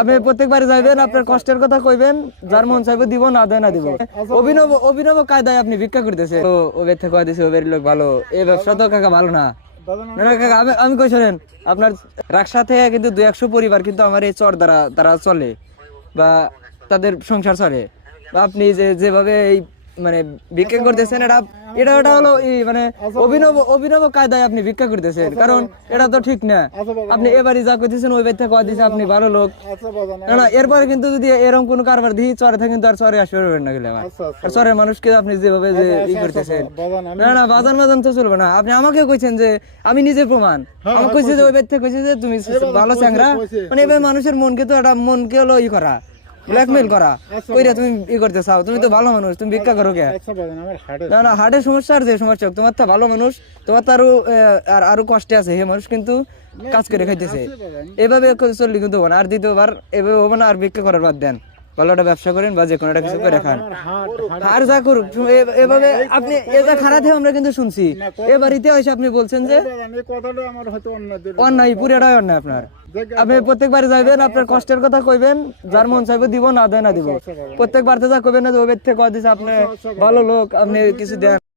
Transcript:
আপনি প্রত্যেকবারে যাইবেন, আপনার কষ্টের কথা কইবেন, যার মন চাইবো দিব, না দেয় না দিব। অভিনব অভিনব কায়দায় আপনি ভিক্ষা করতেছে। ও বের থেকে দিছে, ও বের লোক ভালো, এই ব্যবসা তো কাকা ভালো না। না না কাকা, আমি কই শোনেন, আপনার রাকসা থেকে কিন্তু 200 পরিবার কিন্তু আমার এই চর দ্বারা তারা চলে বা তাদের সংসার চলে। বা আপনি যেভাবে এই মানে ভিক্ষা করতেছেন, এটা এটা এটা হলো মানে অভিনব অভিনব কায়দায় আপনি ভিক্ষা করতেছেন, কারণ এটা তো ঠিক না। আপনি এবারই যা করতেছেন ওই বাড়িতে কয়া দিয়েছে আপনি ভালো লোক, না না এরপরে কিন্তু যদি এরকম কোনো কারবার দিই চরে থাকে কিন্তু আর চরে আসবে পারবেন না গেলে আমার। আর চরের মানুষকে আপনি যেভাবে যে ই করতেছেন, না না বাজান বাজান তো চলবে না। আপনি আমাকে কইছেন যে আমি নিজে প্রমাণ, আমাকে কইছে যে ওই বাড়িতে কইছে যে তুমি ভালো চ্যাংরা, মানে এবার মানুষের মনকে তো একটা মনকে হলো ই করা, ব্ল্যাকমেল করা কইরা তুমি ই করতে চাও। তুমি তো ভালো মানুষ, তুমি ভিক্ষা করো কে? না না হার্টের সমস্যা আর যে সমস্যা হোক, তোমার তো ভালো মানুষ, তোমার তো আরো কষ্টে আছে, হে মানুষ কিন্তু কাজ করে খাইতেছে। এভাবে চললে কিন্তু হবো না। আর দ্বিতীয়বার এভাবে হবো না, আর ভিক্ষা করার বাদ দেন, ভালো একটা ব্যবসা করেন বা যে কোনো একটা কিছু করে খান। আর যা করুক এভাবে আপনি এ যা খারাপ আমরা কিন্তু শুনছি, এ বাড়িতে এসে আপনি বলছেন যে অন্যায়, পুরোটাই অন্যায় আপনার। আপনি প্রত্যেকবারে যাইবেন, আপনার কষ্টের কথা কইবেন, যার মন চাইবো দিব, না দেয় না দিব। প্রত্যেকবার তো যা কইবেন না যে ওই থেকে কয় দিছে আপনি ভালো লোক, আপনি কিছু দেন।